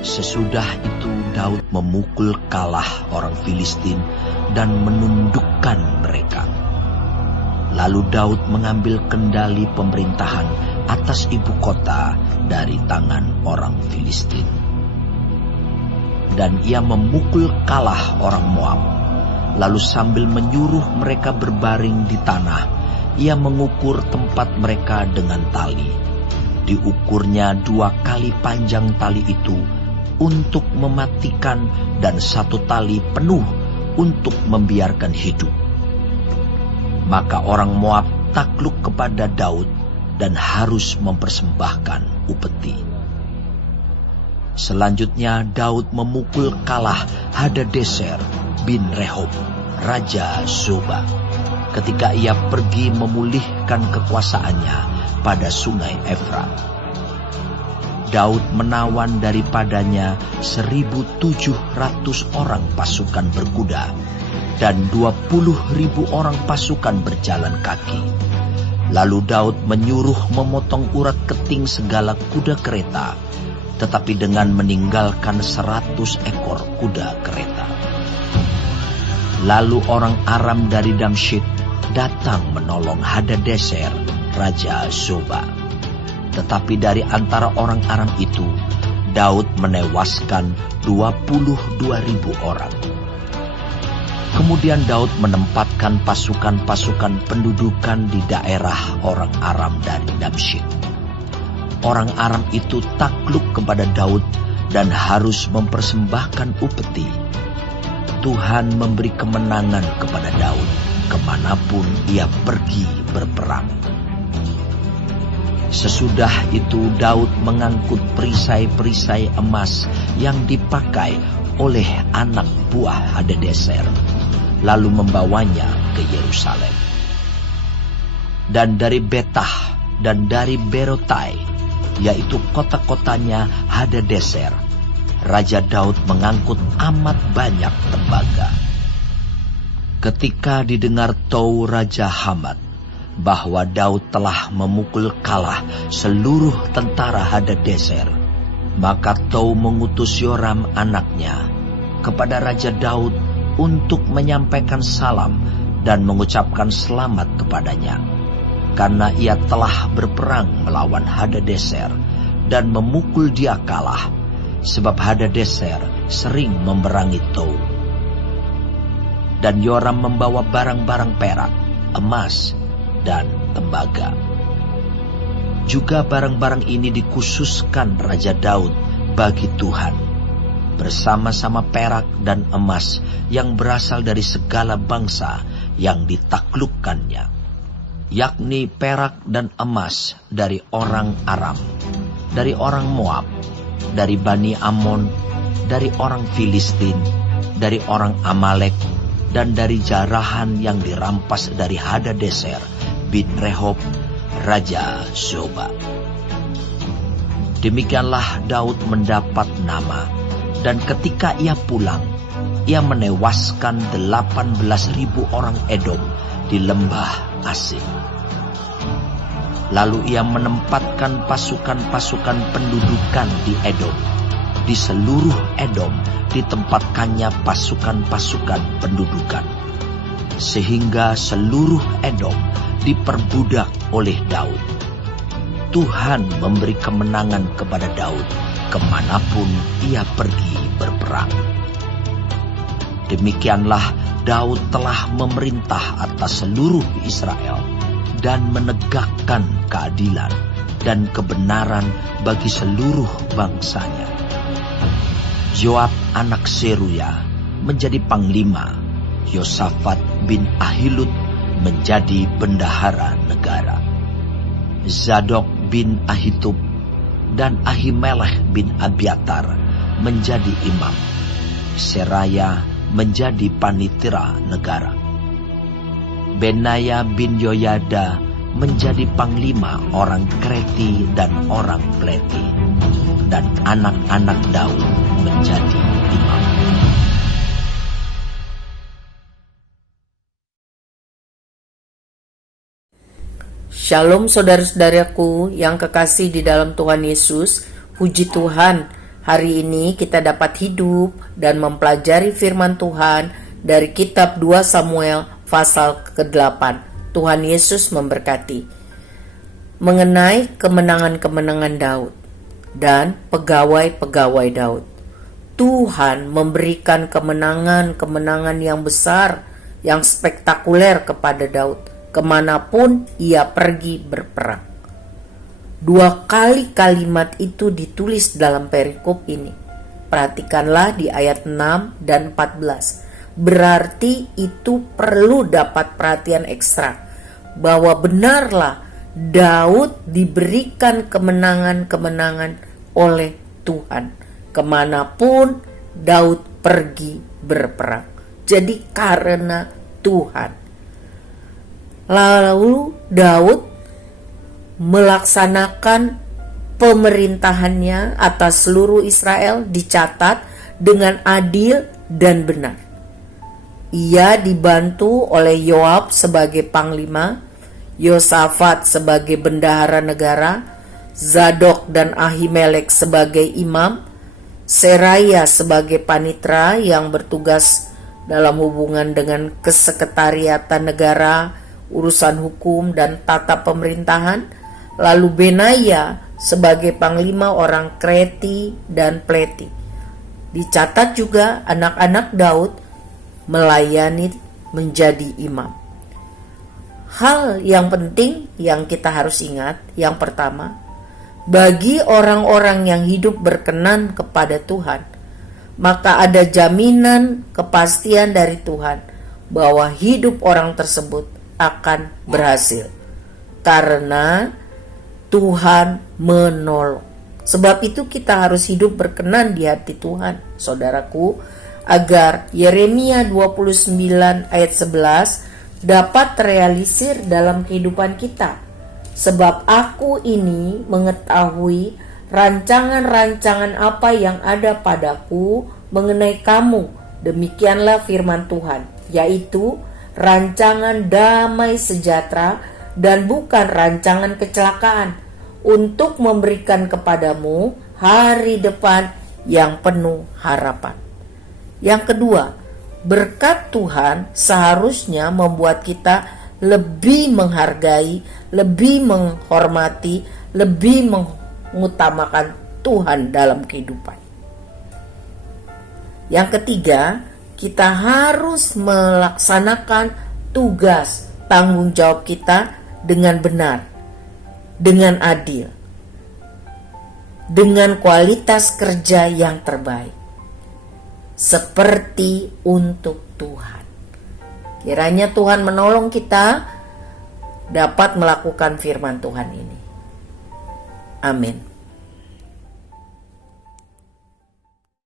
Sesudah itu Daud memukul kalah orang Filistin dan menundukkan mereka. Lalu Daud mengambil kendali pemerintahan atas ibu kota dari tangan orang Filistin. Dan ia memukul kalah orang Moab. Lalu sambil menyuruh mereka berbaring di tanah, ia mengukur tempat mereka dengan tali. Diukurnya 2 kali panjang tali itu untuk mematikan dan 1 tali penuh untuk membiarkan hidup. Maka orang Moab takluk kepada Daud dan harus mempersembahkan upeti. Selanjutnya Daud memukul kalah Hadadeser bin Rehob, Raja Zoba, ketika ia pergi memulihkan kekuasaannya pada sungai Efrat. Daud menawan daripadanya 1.700 orang pasukan berkuda dan 20.000 orang pasukan berjalan kaki. Lalu Daud menyuruh memotong urat keting segala kuda kereta, tetapi dengan meninggalkan 100 ekor kuda kereta. Lalu orang Aram dari Damsyik datang menolong Hadadeser, Raja Zoba. Tetapi dari antara orang Aram itu, Daud menewaskan 22.000 orang. Kemudian Daud menempatkan pasukan-pasukan pendudukan di daerah orang Aram dari Damsyik. Orang Aram itu takluk kepada Daud dan harus mempersembahkan upeti. Tuhan memberi kemenangan kepada Daud kemanapun ia pergi berperang. Sesudah itu Daud mengangkut perisai-perisai emas yang dipakai oleh anak buah Hadadeser, lalu membawanya ke Yerusalem. Dan dari Betah dan dari Berotai, yaitu kota-kotanya Hadadeser, Raja Daud mengangkut amat banyak tembaga. Ketika didengar Tou Raja Hamat bahwa Daud telah memukul kalah seluruh tentara Hadadeser, maka Tou mengutus Yoram anaknya kepada Raja Daud untuk menyampaikan salam dan mengucapkan selamat kepadanya, karena ia telah berperang melawan Hadadeser dan memukul dia kalah, sebab Hadadeser sering memerangi Tou. Dan Yoram membawa barang-barang perak, emas, dan tembaga. Juga barang-barang ini dikhususkan Raja Daud bagi Tuhan, bersama-sama perak dan emas yang berasal dari segala bangsa yang ditaklukkannya, yakni perak dan emas dari orang Aram, dari orang Moab, dari Bani Ammon, dari orang Filistin, dari orang Amalek, dan dari jarahan yang dirampas dari Hadadeser bin Rehob, Raja Zoba. Demikianlah Daud mendapat nama, dan ketika ia pulang, ia menewaskan 18.000 orang Edom di lembah Asin. Lalu ia menempatkan pasukan-pasukan pendudukan di Edom. Di seluruh Edom ditempatkannya pasukan-pasukan pendudukan, sehingga seluruh Edom diperbudak oleh Daud. Tuhan memberi kemenangan kepada Daud kemanapun ia pergi berperang. Demikianlah Daud telah memerintah atas seluruh Israel dan menegakkan keadilan dan kebenaran bagi seluruh bangsanya. Yoab anak Seruya menjadi panglima, Yosafat bin Ahilud menjadi bendahara negara, Zadok bin Ahitub dan Ahimelech bin Abiatar menjadi imam, Seraya menjadi panitera negara, Benaya bin Yoyada menjadi panglima orang Kreti dan orang Pleti, dan anak-anak Daud menjadi imam. Shalom saudara-saudaraku yang kekasih di dalam Tuhan Yesus. Puji Tuhan, Hari ini kita dapat hidup dan mempelajari firman Tuhan dari kitab 2 Samuel pasal ke-8. Tuhan Yesus memberkati. Mengenai kemenangan-kemenangan Daud dan pegawai-pegawai Daud. Tuhan memberikan kemenangan-kemenangan yang besar, yang spektakuler kepada Daud, kemanapun ia pergi berperang. 2 kali kalimat itu ditulis dalam perikop ini. Perhatikanlah di ayat 6 dan 14. Berarti itu perlu dapat perhatian ekstra, bahwa benarlah Daud diberikan kemenangan-kemenangan oleh Tuhan kemanapun Daud pergi berperang. Jadi karena Tuhan. Lalu Daud melaksanakan pemerintahannya atas seluruh Israel dicatat dengan adil dan benar. Ia dibantu oleh Yoab sebagai panglima, Yosafat sebagai bendahara negara, Zadok dan Ahimelek sebagai imam, Seraya sebagai panitra yang bertugas dalam hubungan dengan kesekretariatan negara, urusan hukum dan tata pemerintahan, lalu Benaya sebagai panglima orang Kreti dan Pleti. Dicatat juga anak-anak Daud melayani menjadi imam. Hal yang penting yang kita harus ingat, yang pertama, bagi orang-orang yang hidup berkenan kepada Tuhan, maka ada jaminan kepastian dari Tuhan bahwa hidup orang tersebut akan berhasil. Karena Tuhan menolong. Sebab itu kita harus hidup berkenan di hati Tuhan, saudaraku, agar Yeremia 29 ayat 11 dapat terrealisir dalam kehidupan kita. Sebab aku ini mengetahui rancangan-rancangan apa yang ada padaku mengenai kamu. Demikianlah firman Tuhan, yaitu rancangan damai sejahtera dan bukan rancangan kecelakaan, untuk memberikan kepadamu hari depan yang penuh harapan. Yang kedua, berkat Tuhan seharusnya membuat kita lebih menghargai, lebih menghormati, lebih mengutamakan Tuhan dalam kehidupan. Yang ketiga, kita harus melaksanakan tugas tanggung jawab kita dengan benar, dengan adil, dengan kualitas kerja yang terbaik, seperti untuk Tuhan. Kiranya Tuhan menolong kita dapat melakukan firman Tuhan ini. Amin.